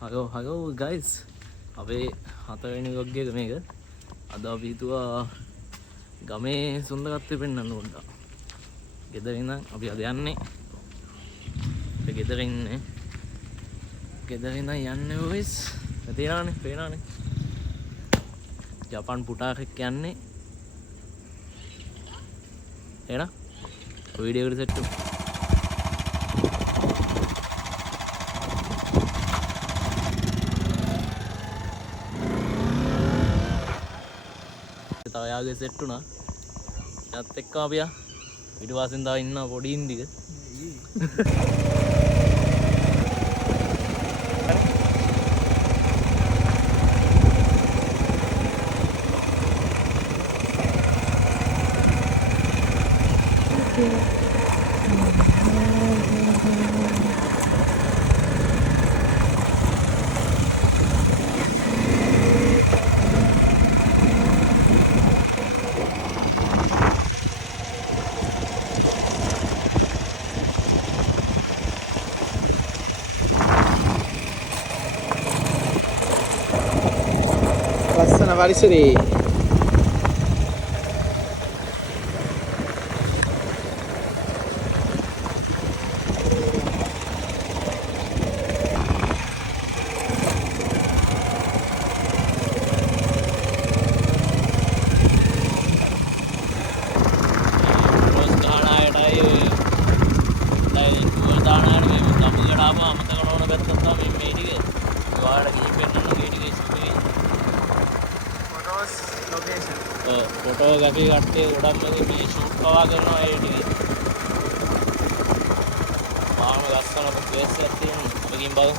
Hello guys අපේ හතරවෙනි වලොග් එක මේක. අද අපි හිතුවා ගමේ සුන්දරත්වය පෙන්වන්න පොඩ්ඩක්. ගෙදර ඉඳන් අපි අද යන්නේ. අපි ගෙදර ඉන්නේ. ගෙදර ඉඳන් යන්නේ ඔයිස්. තේරෙනවනේ, පේනවනේ. ජපාන් පුටාරෙක් යන්නේ. එන වීඩියෝ එකට සෙට් වෙමු. තව යාගේ සෙට් වුණා. යාත් එක්ක අපි ඊට පස්සෙන් තව ඉන්නවා පොඩි ඉන්දික. ලස්සන පරිසරේ ෆොටෝග්‍රැෆි කට්ටිය ගොඩක් මේ ෂූට් පවා කරනවා ඒ ටික. මාම ලස්සන ප්ලේස් එකක් තියෙනවා. අපකින් බලමු.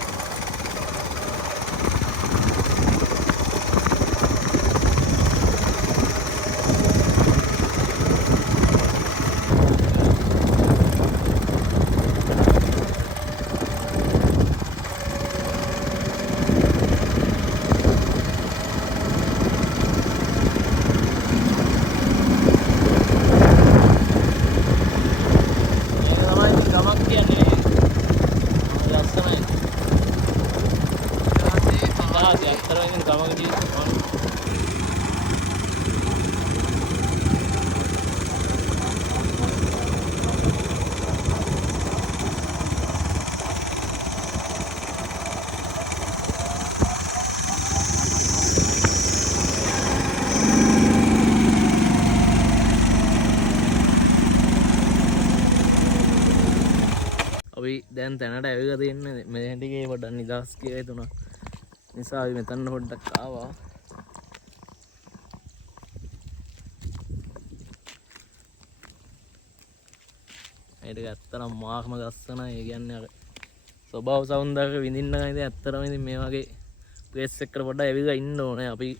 අපි දැන් තැනට ඇවිල්ලා තින්නේ මේ ටිකේ පොඩ්ඩක් නිදහස් කියලා හිතුණා. නිසා අපි මෙතන පොඩ්ඩක් ආවා. මේක ඇත්තටම මාර්ගම ලස්සනයි. ඒ කියන්නේ අර ස්වභාව සෞන්දර්ය විඳින්න නම් ඉතින් ඇත්තටම ඉතින් මේ වගේ ප්ලේස් එකකට පොඩ්ඩක් ඇවිල්ලා ඉන්න ඕනේ අපි.